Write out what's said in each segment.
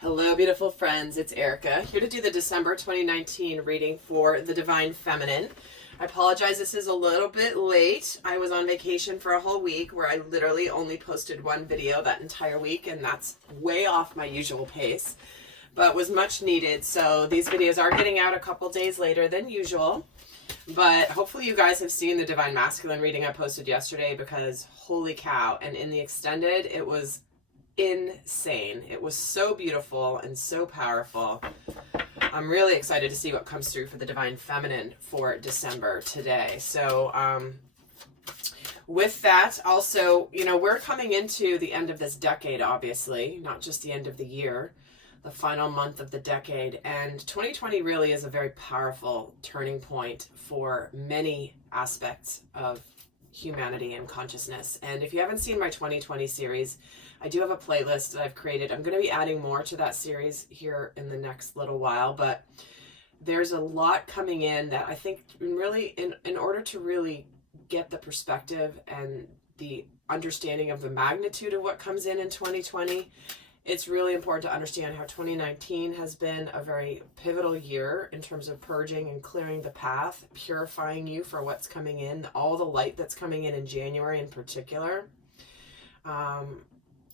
Hello, beautiful friends. It's Erika here to do the December 2019 reading for the Divine Feminine. I apologize, this is a little bit late. I was on vacation for a whole week where I literally only posted one video that entire week, and that's way off my usual pace, but was much needed. So these videos are getting out a couple days later than usual, but hopefully you guys have seen the Divine Masculine reading I posted yesterday, because holy cow, and in the extended, it was insane. It was so beautiful and so powerful. I'm really excited to see what comes through for the Divine Feminine for December today. So with that, also, you know, we're coming into the end of this decade, obviously, not just the end of the year, the final month of the decade. And 2020 really is a very powerful turning point for many aspects of humanity and consciousness. And if you haven't seen my 2020 series, I do have a playlist that I've created. I'm going to be adding more to that series here in the next little while, but there's a lot coming in that I think really, in order to really get the perspective and the understanding of the magnitude of what comes in 2020, it's really important to understand how 2019 has been a very pivotal year in terms of purging and clearing the path, purifying you for what's coming in, all the light that's coming in January in particular,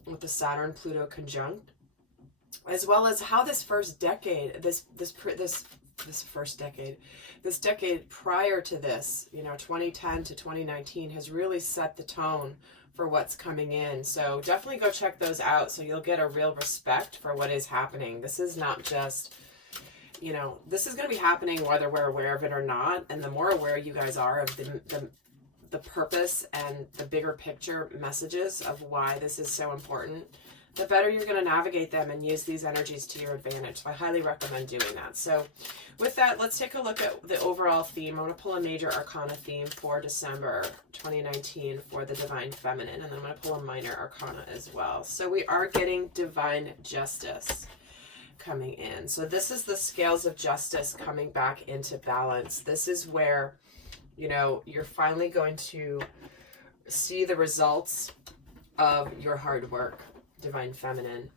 with the Saturn-Pluto conjunct, as well as how this first decade, this decade prior to this, you know, 2010 to 2019 has really set the tone for what's coming in. So definitely go check those out so you'll get a real respect for what is happening. This is not just, you know, this is going to be happening whether we're aware of it or not. And the more aware you guys are of the purpose and the bigger picture messages of why this is so important, the better you're going to navigate them and use these energies to your advantage. So I highly recommend doing that. So with that, let's take a look at the overall theme. I'm going to pull a major arcana theme for December 2019 for the Divine Feminine, and then I'm going to pull a minor arcana as well. So we are getting divine justice coming in. So this is the scales of justice coming back into balance. This is where, you know, you're finally going to see the results of your hard work, Divine Feminine.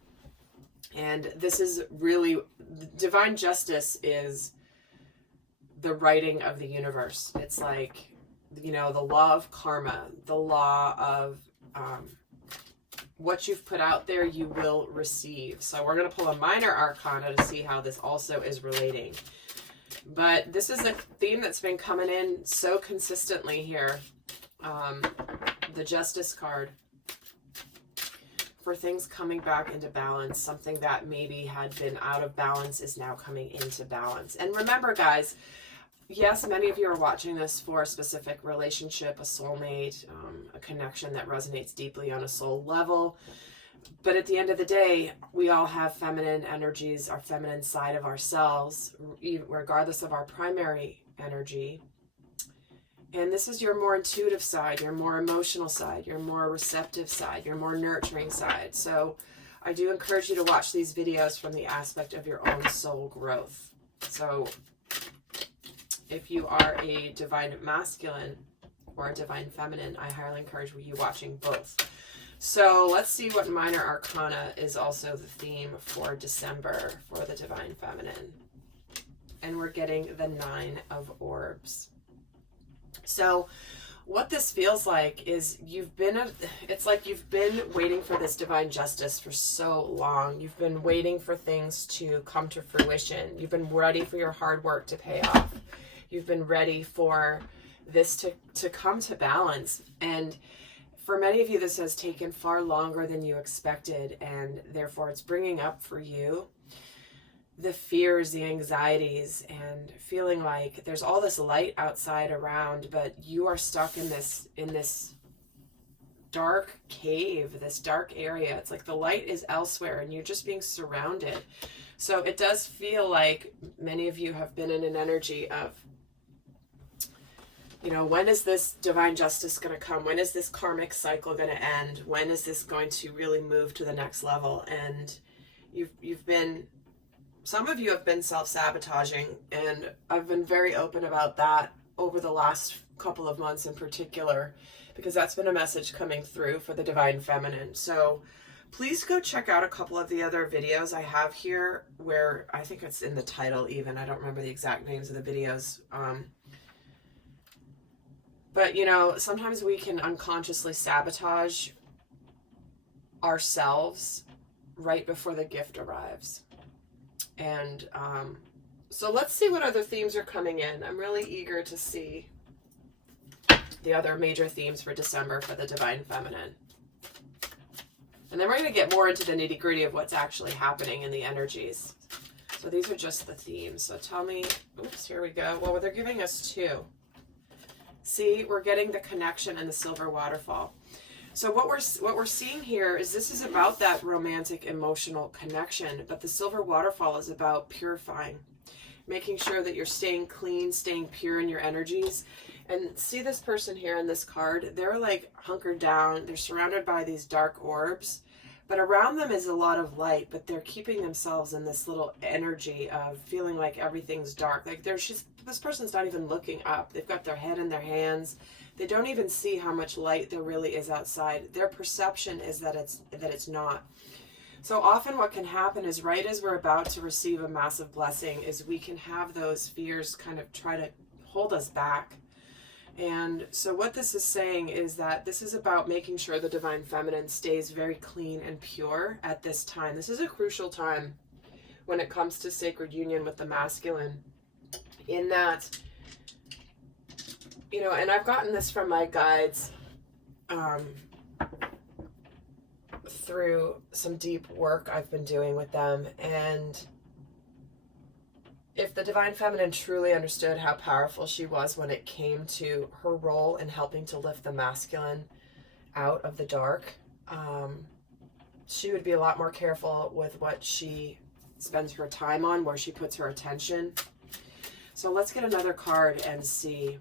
And this is really, divine justice is the writing of the universe. It's like, you know, the law of karma, the law of what you've put out there, you will receive. So we're going to pull a minor arcana to see how this also is relating. But this is a theme that's been coming in so consistently here. The Justice card. For things coming back into balance, something that maybe had been out of balance is now coming into balance. And remember, guys, yes, many of you are watching this for a specific relationship, a soulmate, a connection that resonates deeply on a soul level. But at the end of the day, we all have feminine energies, our feminine side of ourselves, regardless of our primary energy. And this is your more intuitive side, your more emotional side, your more receptive side, your more nurturing side. So I do encourage you to watch these videos from the aspect of your own soul growth. So if you are a divine masculine or a divine feminine, I highly encourage you watching both. So let's see what minor arcana is also the theme for December for the Divine Feminine. And we're getting the 9 of Orbs. So what this feels like is it's like you've been waiting for this divine justice for so long. You've been waiting for things to come to fruition. You've been ready for your hard work to pay off. You've been ready for this to come to balance. And for many of you, this has taken far longer than you expected, and therefore it's bringing up for you the fears, the anxieties, and feeling like there's all this light outside around, but you are stuck in this dark cave, this dark area. It's like the light is elsewhere and you're just being surrounded. So it does feel like many of you have been in an energy of, you know, when is this divine justice going to come? When is this karmic cycle going to end? When is this going to really move to the next level? And you've been, some of you have been self-sabotaging, and I've been very open about that over the last couple of months in particular, because that's been a message coming through for the Divine Feminine. So Please go check out a couple of the other videos I have here where, I think it's in the title even, I don't remember the exact names of the videos. But you know, sometimes we can unconsciously sabotage ourselves right before the gift arrives. And so let's see what other themes are coming in. I'm really eager to see the other major themes for December for the Divine Feminine. And then we're going to get more into the nitty-gritty of what's actually happening in the energies. So these are just the themes. So tell me, oops, here we go. Well, they're giving us two. See, we're getting the connection and the silver waterfall. So what we're seeing here is this is about that romantic emotional connection, but the silver waterfall is about purifying, making sure that you're staying clean, staying pure in your energies. And see this person here in this card, they're like hunkered down, they're surrounded by these dark orbs, but around them is a lot of light, but they're keeping themselves in this little energy of feeling like everything's dark. Like this person's not even looking up. They've got their head in their hands. They don't even see how much light there really is outside. Their perception is that it's not. So often what can happen is right as we're about to receive a massive blessing is we can have those fears kind of try to hold us back. And so what this is saying is that this is about making sure the Divine Feminine stays very clean and pure at this time. This is a crucial time when it comes to sacred union with the masculine, in that, you know, and I've gotten this from my guides through some deep work I've been doing with them. And if the Divine Feminine truly understood how powerful she was when it came to her role in helping to lift the masculine out of the dark, she would be a lot more careful with what she spends her time on, where she puts her attention. So let's get another card and see.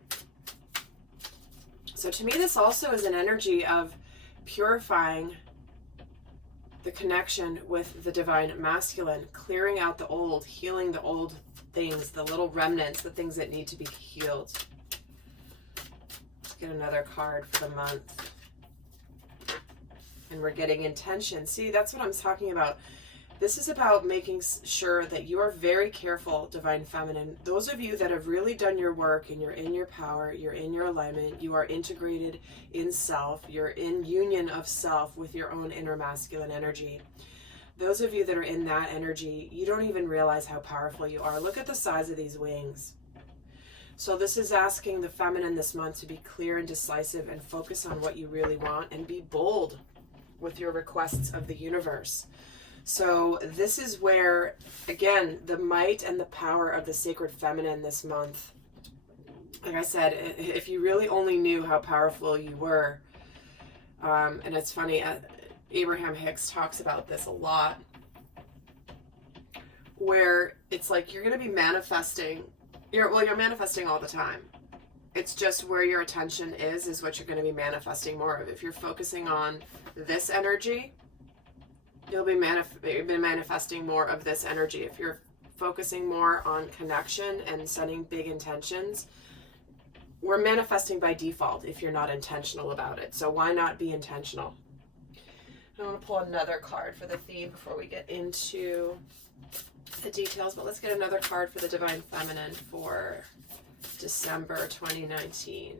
So to me, this also is an energy of purifying the connection with the divine masculine, clearing out the old, healing the old things, the little remnants, the things that need to be healed. Let's get another card for the month. And we're getting intention. See, that's what I'm talking about. This is about making sure that you are very careful, Divine Feminine. Those of you that have really done your work and you're in your power, you're in your alignment, you are integrated in self, you're in union of self with your own inner masculine energy. Those of you that are in that energy, you don't even realize how powerful you are. Look at the size of these wings. So this is asking the feminine this month to be clear and decisive and focus on what you really want and be bold with your requests of the universe. So this is where, again, the might and the power of the sacred feminine this month. Like I said, if you really only knew how powerful you were, and it's funny, Abraham Hicks talks about this a lot, where it's like you're going to be manifesting, you're manifesting all the time. It's just where your attention is what you're going to be manifesting more of. If you're focusing on this energy, you'll be manifesting more of this energy. If you're focusing more on connection and setting big intentions, we're manifesting by default if you're not intentional about it. So why not be intentional? I want to pull another card for the theme before we get into the details, but let's get another card for the Divine Feminine for December 2019.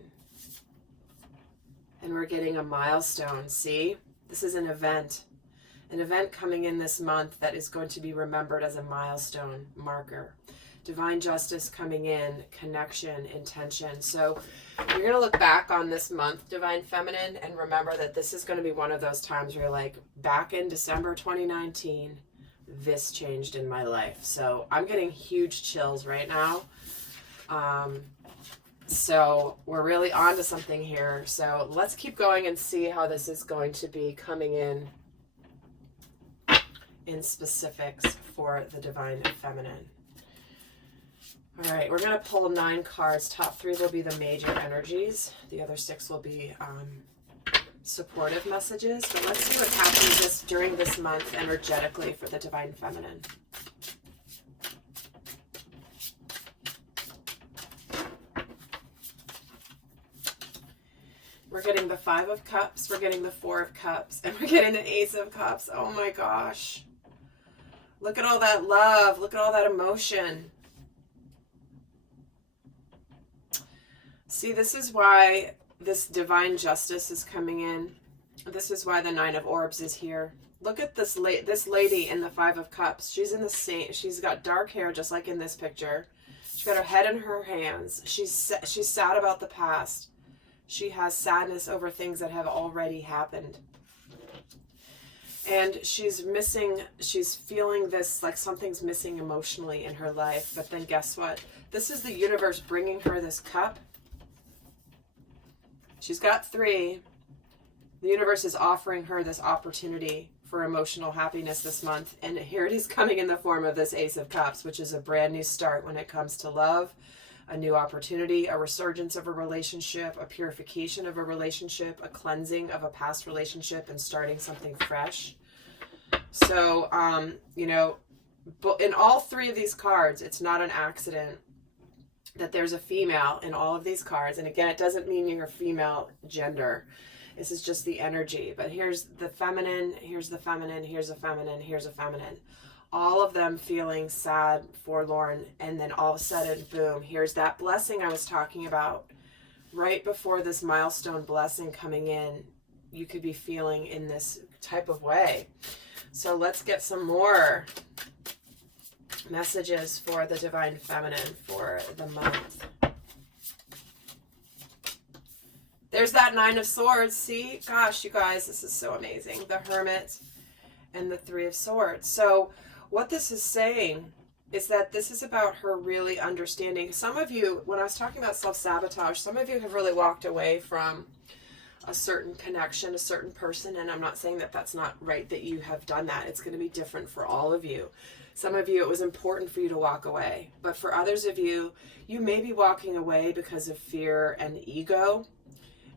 And we're getting a milestone. See, this is an event coming in this month that is going to be remembered as a milestone marker. Divine justice coming in, connection, intention. So you're going to look back on this month, Divine Feminine, and remember that this is going to be one of those times where you're like, back in December 2019, this changed in my life. So I'm getting huge chills right now. So we're really on to something here. So let's keep going and see how this is going to be coming in specifics for the Divine Feminine. All right, we're going to pull 9 cards. Top 3 will be the major energies. The other 6 will be supportive messages. But let's see what happens during this month energetically for the Divine Feminine. We're getting the 5 of Cups, we're getting the 4 of Cups, and we're getting the Ace of Cups. Oh my gosh. Look at all that love. Look at all that emotion. See, this is why this divine justice is coming in. This is why the 9 of Orbs is here. Look at this lady in the 5 of Cups. She's in the same, she's got dark hair just like in this picture. She's got her head in her hands. She's sad about the past. She has sadness over things that have already happened. And she's feeling this, like something's missing emotionally in her life. But then guess what? This is the universe bringing her this cup. She's got 3. The universe is offering her this opportunity for emotional happiness this month. And here it is coming in the form of this Ace of Cups, which is a brand new start when it comes to love, a new opportunity, a resurgence of a relationship, a purification of a relationship, a cleansing of a past relationship, and starting something fresh. So, you know, but in all 3 of these cards, it's not an accident that there's a female in all of these cards. And again, it doesn't mean you're a female gender. This is just the energy. But here's the feminine, here's the feminine, here's a feminine, here's a feminine. All of them feeling sad, forlorn, and then all of a sudden, boom, here's that blessing I was talking about. Right before this milestone blessing coming in, you could be feeling in this type of way. So let's get some more messages for the Divine Feminine for the month. There's that 9 of Swords. See? Gosh, you guys, this is so amazing. The Hermit and the 3 of Swords. So what this is saying is that this is about her really understanding. Some of you, when I was talking about self-sabotage, some of you have really walked away from a certain connection, a certain person, and I'm not saying that that's not right that you have done that. It's going to be different for all of you. Some of you, it was important for you to walk away. But for others of you, you may be walking away because of fear and ego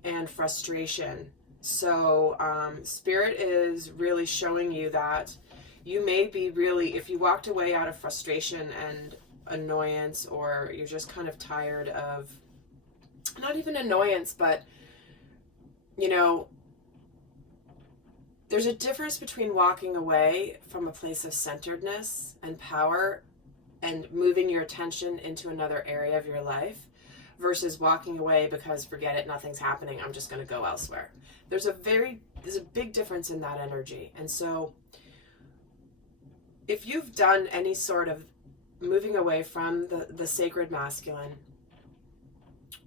and frustration. So Spirit is really showing you that you may be really, if you walked away out of frustration and annoyance, or you're just kind of tired of, not even annoyance, but, you know, there's a difference between walking away from a place of centeredness and power and moving your attention into another area of your life versus walking away because forget it, nothing's happening, I'm just going to go elsewhere. There's a big difference in that energy. And so if you've done any sort of moving away from the sacred masculine,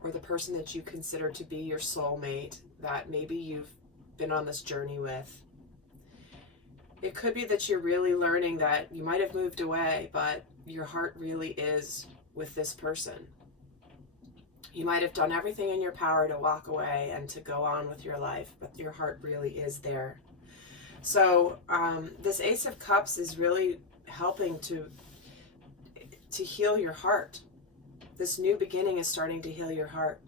or the person that you consider to be your soulmate that maybe you've been on this journey with, it could be that you're really learning that you might have moved away, but your heart really is with this person. You might have done everything in your power to walk away and to go on with your life, but your heart really is there. So this Ace of Cups is really helping to heal your heart. This new beginning is starting to heal your heart.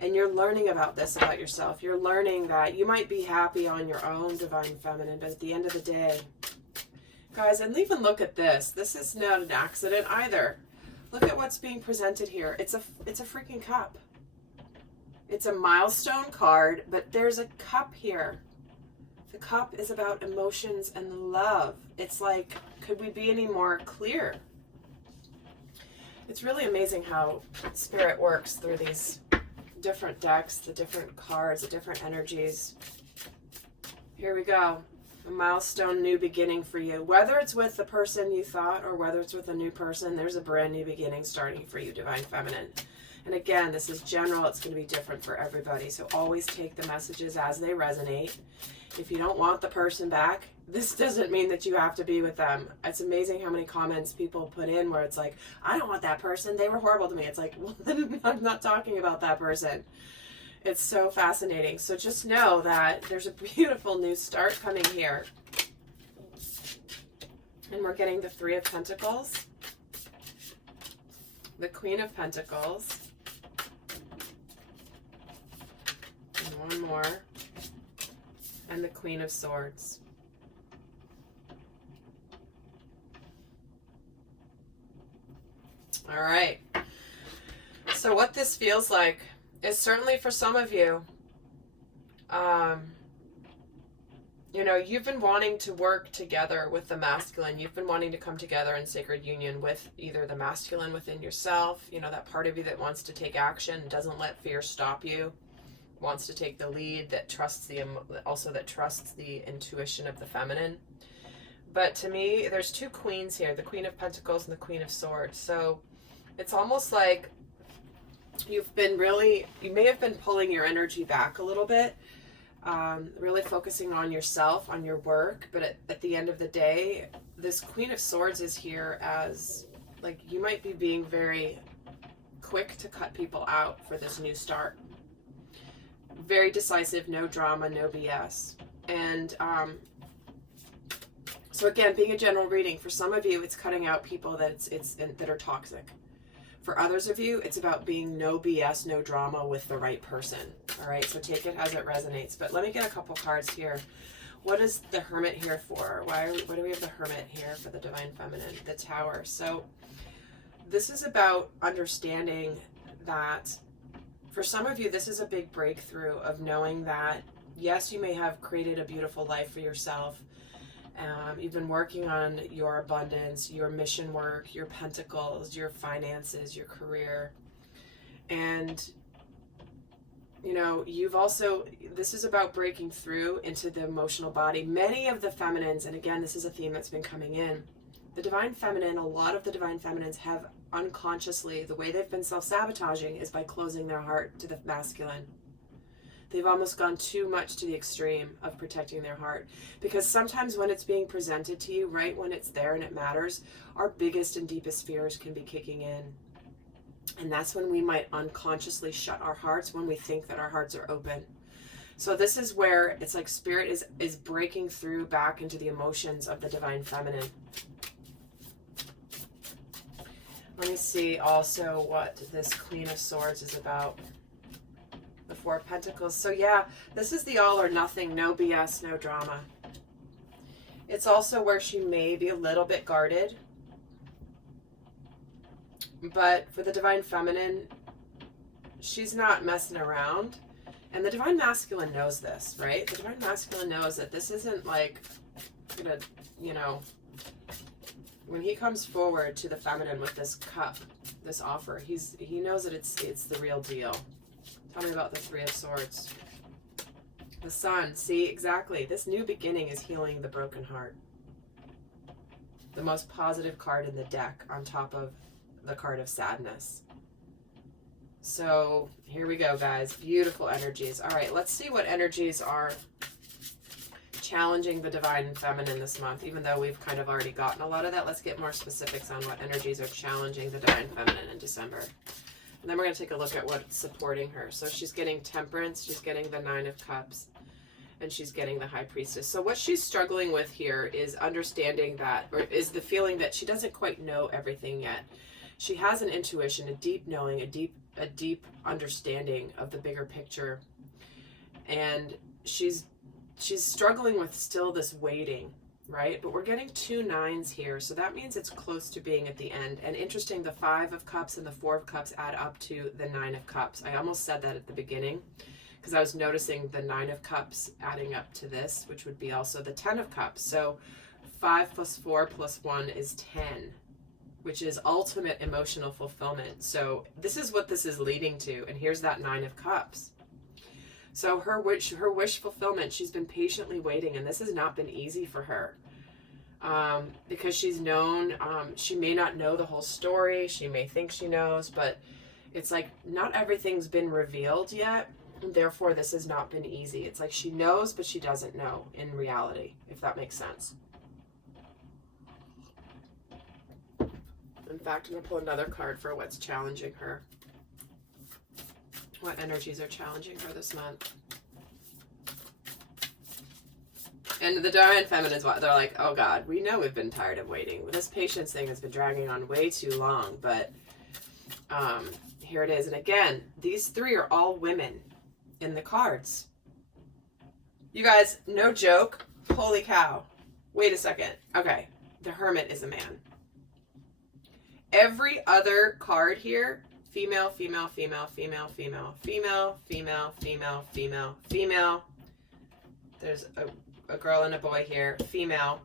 And you're learning about this about yourself. You're learning that you might be happy on your own, Divine Feminine, but at the end of the day, guys, and even look at this. This is not an accident either. Look at what's being presented here. It's a freaking cup. It's a milestone card, but there's a cup here. The cup is about emotions and love. It's like, could we be any more clear? It's really amazing how Spirit works through these different decks, the different cards, the different energies. Here we go. A milestone new beginning for you. Whether it's with the person you thought or whether it's with a new person, there's a brand new beginning starting for you, Divine Feminine. And again, this is general. It's going to be different for everybody. So always take the messages as they resonate. If you don't want the person back, this doesn't mean that you have to be with them. It's amazing how many comments people put in where it's like, I don't want that person. They were horrible to me. It's like, well, I'm not talking about that person. It's so fascinating. So just know that there's a beautiful new start coming here. And we're getting the 3 of Pentacles, the Queen of Pentacles, and one more, and the Queen of Swords. All right. So what this feels like is certainly for some of you. You know, you've been wanting to work together with the masculine. You've been wanting to come together in sacred union with either the masculine within yourself, you know, that part of you that wants to take action, doesn't let fear stop you, wants to take the lead, that trusts that trusts the intuition of the feminine. But to me, there's two queens here, the Queen of Pentacles and the Queen of Swords. So it's almost like you may have been pulling your energy back a little bit, really focusing on yourself, on your work. But at the end of the day, this Queen of Swords is here as, like, you might be being very quick to cut people out for this new start. Very decisive, no drama, no BS. And so again, being a general reading, for some of you, it's cutting out people that are toxic. For others of you, it's about being no BS, no drama with the right person. All right, so take it as it resonates. But let me get a couple cards here. What is the Hermit here for? Why do we have the Hermit here for the Divine Feminine? The Tower. So this is about understanding that for some of you, this is a big breakthrough of knowing that, yes, you may have created a beautiful life for yourself. You've been working on your abundance, your mission work, your pentacles, your finances, your career. And, you know, this is about breaking through into the emotional body. Many of the feminines, and again, this is a theme that's been coming in, the Divine Feminine, a lot of the Divine Feminines have unconsciously, the way they've been self-sabotaging is by closing their heart to the masculine. They've almost gone too much to the extreme of protecting their heart. Because sometimes when it's being presented to you, right when it's there and it matters, our biggest and deepest fears can be kicking in. And that's when we might unconsciously shut our hearts, when we think that our hearts are open. So this is where it's like Spirit is breaking through back into the emotions of the Divine Feminine. Let me see also what this Queen of Swords is about. The Four of Pentacles. So yeah, this is the all or nothing, no BS, no drama. It's also where she may be a little bit guarded. But for the Divine Feminine, she's not messing around. And the Divine Masculine knows this, right? The Divine Masculine knows that this isn't like gonna, you know, when he comes forward to the feminine with this cup, this offer, he knows that it's the real deal. Tell me about the Three of Swords. The Sun. See, exactly. This new beginning is healing the broken heart. The most positive card in the deck on top of the card of sadness. So here we go, guys. Beautiful energies. All right, let's see what energies are challenging the Divine Feminine this month. Even though we've kind of already gotten a lot of that, let's get more specifics on what energies are challenging the Divine Feminine in December. And then we're going to take a look at what's supporting her. So she's getting Temperance, she's getting the Nine of Cups, and she's getting the High Priestess. So what she's struggling with here is understanding that, or is the feeling that she doesn't quite know everything yet. She has an intuition, a deep knowing, a deep understanding of the bigger picture. And she's struggling with still this waiting, right? But we're getting 2 9s here, so that means it's close to being at the end. And interesting, the 5 of Cups and the 4 of Cups add up to the 9 of Cups. I almost said that at the beginning because I was noticing the 9 of Cups adding up to this, which would be also the 10 of Cups. So 5 plus 4 plus 1 is 10, which is ultimate emotional fulfillment. So this is what this is leading to, and here's that 9 of Cups. So her wish fulfillment, she's been patiently waiting, and this has not been easy for her. Because she's known, she may not know the whole story, she may think she knows, but it's like not everything's been revealed yet, and therefore this has not been easy. It's like she knows, but she doesn't know in reality, if that makes sense. In fact, I'm going to pull another card for what's challenging her. What energies are challenging her this month? And the Divine Feminines, they're like, oh God, we know we've been tired of waiting. This patience thing has been dragging on way too long, but here it is. And again, these 3 are all women in the cards. You guys, no joke. Holy cow. Wait a second. Okay, the Hermit is a man. Every other card here Female, female, female, female, female, female, female, female, female, female. There's a girl and a boy here, female.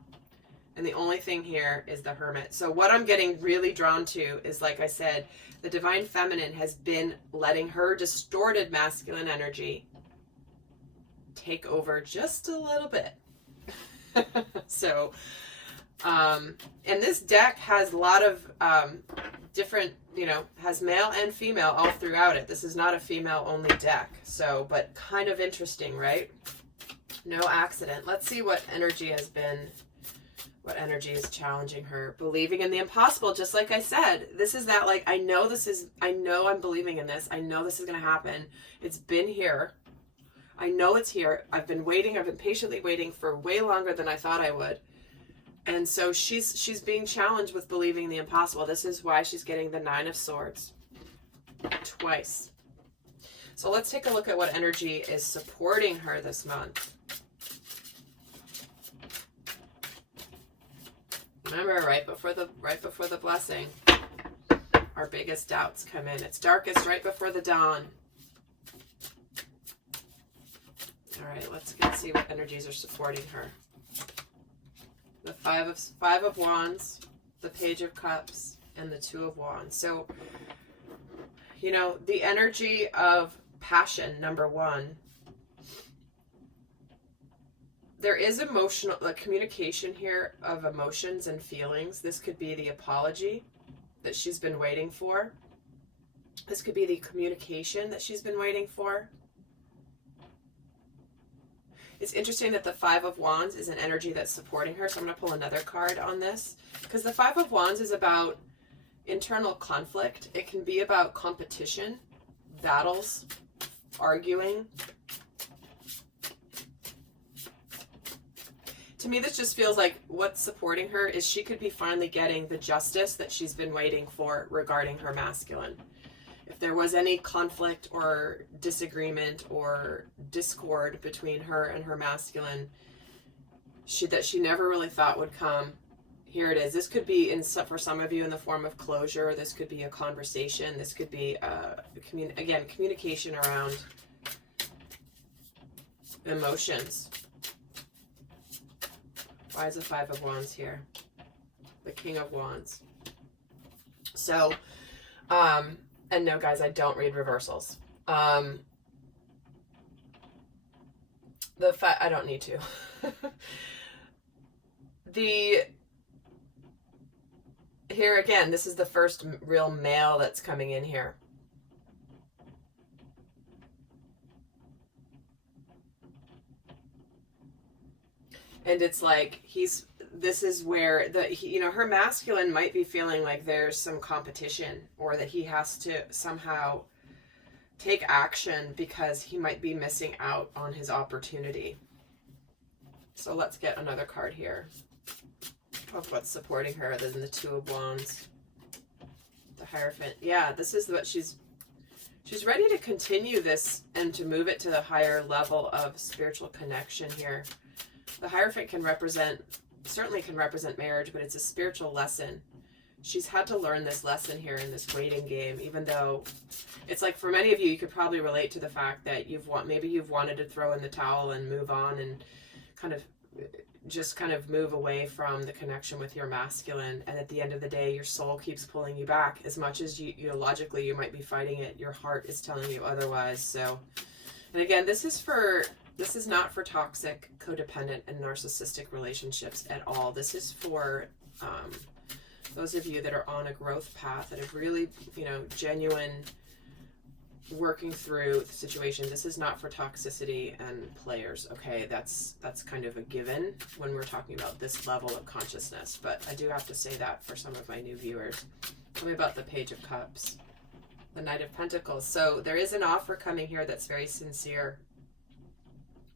And the only thing here is the Hermit. So what I'm getting really drawn to is, like I said, the Divine Feminine has been letting her distorted masculine energy take over just a little bit. So, and this deck has a lot of different, has male and female all throughout it. This is not a female only deck. So, but kind of interesting, right? No accident. Let's see what energy has been, what energy is challenging her. Believing in the impossible, just like I said. This is that, like, I know I'm believing in this. I know this is going to happen. It's been here. I know it's here. I've been waiting. I've been patiently waiting for way longer than I thought I would. And so she's being challenged with believing the impossible. This is why she's getting the 9 of Swords twice. So let's take a look at what energy is supporting her this month. Remember, right before the blessing, our biggest doubts come in. It's darkest right before the dawn. All right, let's see what energies are supporting her. The five of Wands, the Page of Cups, and the 2 of Wands. So, the energy of passion, number 1. There is emotional, communication here of emotions and feelings. This could be the apology that she's been waiting for. This could be the communication that she's been waiting for. It's interesting that the 5 of Wands is an energy that's supporting her. So I'm going to pull another card on this. Because the 5 of Wands is about internal conflict. It can be about competition, battles, arguing. To me, this just feels like what's supporting her is she could be finally getting the justice that she's been waiting for regarding her masculine. If there was any conflict or disagreement or discord between her and her masculine, that she never really thought would come, here it is. This could be, for some of you, in the form of closure. This could be a conversation. This could be, communication around emotions. Why is the 5 of Wands here? The King of Wands. So, and no, guys, I don't read reversals. I don't need to. Here again, this is the first real male that's coming in here. And it's like this is where her masculine might be feeling like there's some competition, or that he has to somehow take action because he might be missing out on his opportunity. So let's get another card here of what's supporting her other than the 2 of Wands. The Hierophant. Yeah, this is what she's ready to continue this and to move it to the higher level of spiritual connection here. The Hierophant certainly can represent marriage, but it's a spiritual lesson. She's had to learn this lesson here in this waiting game, even though it's like, for many of you, you could probably relate to the fact that maybe you've wanted to throw in the towel and move on and kind of move away from the connection with your masculine. And at the end of the day, your soul keeps pulling you back. As much as you logically, you might be fighting it, your heart is telling you otherwise. So, and again, this is not for toxic, codependent, and narcissistic relationships at all. This is for those of you that are on a growth path, that have really, genuine working through the situation. This is not for toxicity and players, okay? That's kind of a given when we're talking about this level of consciousness. But I do have to say that for some of my new viewers. Tell me about the Page of Cups, the Knight of Pentacles. So there is an offer coming here that's very sincere.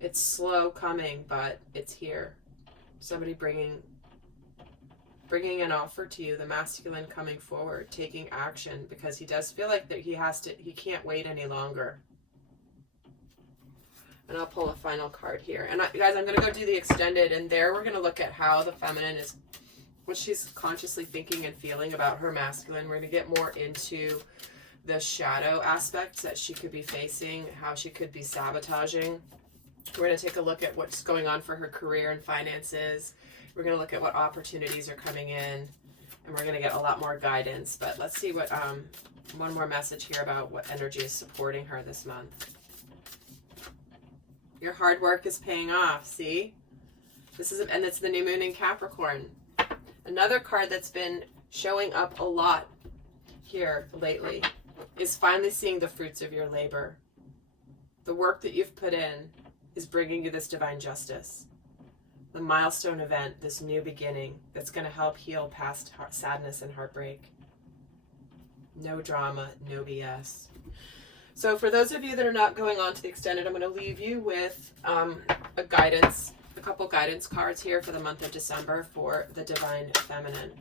It's slow coming, but it's here. Somebody bringing an offer to you, the masculine coming forward, taking action, because he does feel like that he can't wait any longer. And I'll pull a final card here. And guys, I'm going to go do the extended, and there we're going to look at how the feminine is, what she's consciously thinking and feeling about her masculine. We're going to get more into the shadow aspects that she could be facing, how she could be sabotaging. We're going to take a look at what's going on for her career and finances. We're going to look at what opportunities are coming in, and we're going to get a lot more guidance. But let's see what one more message here about what energy is supporting her this month. Your hard work is paying off. See, this is, and it's the new moon in Capricorn. Another card that's been showing up a lot here lately is finally seeing the fruits of your labor. The work that you've put in is bringing you this divine justice. The milestone event, this new beginning that's going to help heal past sadness and heartbreak. No drama, no BS. So for those of you that are not going on to the extended, I'm going to leave you with a couple guidance cards here for the month of December for the Divine Feminine.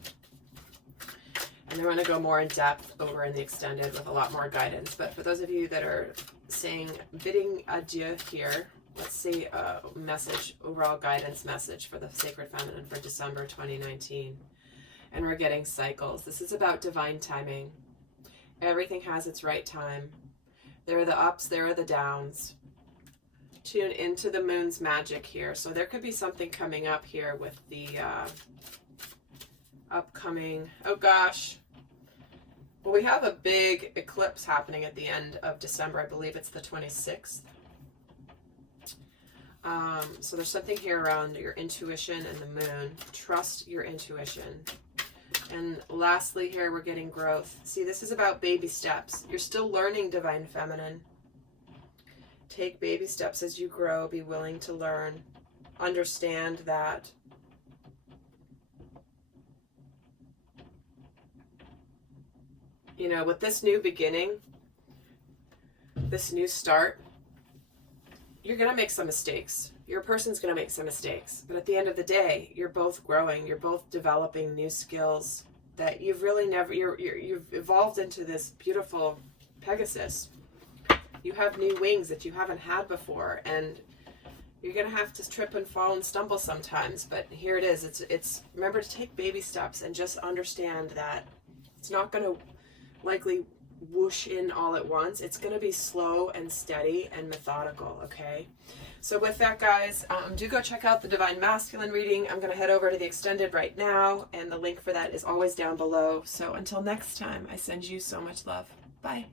And then we're going to go more in depth over in the extended with a lot more guidance. But for those of you that are saying, bidding adieu here, let's see a message, overall guidance message for the Sacred Feminine for December 2019. And we're getting cycles. This is about divine timing. Everything has its right time. There are the ups, there are the downs. Tune into the moon's magic here. So there could be something coming up here with the upcoming, oh gosh. Well, we have a big eclipse happening at the end of December. I believe it's the 26th. So there's something here around your intuition and the moon. Trust your intuition. And lastly here, we're getting growth. See, this is about baby steps. You're still learning, Divine Feminine. Take baby steps as you grow. Be willing to learn. Understand that with this new beginning, this new start, you're going to make some mistakes. Your person's going to make some mistakes. But at the end of the day, you're both growing. You're both developing new skills that you've really never, you've evolved into this beautiful Pegasus. You have new wings that you haven't had before. And you're going to have to trip and fall and stumble sometimes. But here it is. It's remember to take baby steps and just understand that it's not going to likely whoosh in all at once. It's going to be slow and steady and methodical, okay? So with that, guys, do go check out the Divine Masculine reading. I'm going to head over to the extended right now, and the link for that is always down below. So until next time, I send you so much love. Bye.